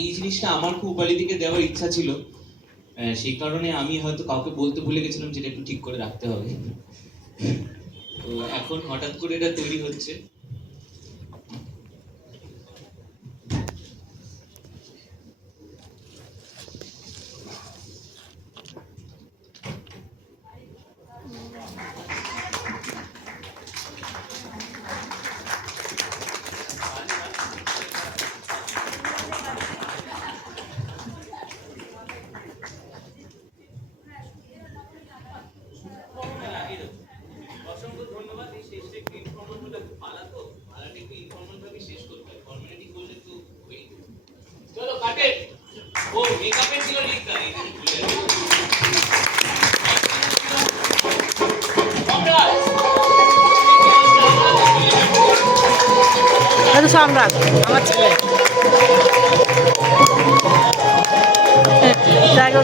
এই জিনিসটা আমার খুব দিকে দেওয়ার ইচ্ছা ছিল, সেই কারণে আমি হয়তো কাউকে বলতে ভুলে গেছিলাম যেটা একটু ঠিক করে রাখতে হবে। তো এখন হঠাৎ করে এটা তৈরি হচ্ছে। অসংখ্য ধন্যবাদ। এই শেষে একটু ইনফর্মাল হলে পালা তো পালাটা একটু ইনফর্মাল ভাবে শেষ করতে হয়, ফর্মালিটি করলে তো ওই চলো কাটে। ও মেকআপে ছিল লিখতা এই ভুলে সম্রাট আমার ছেলে। ওকে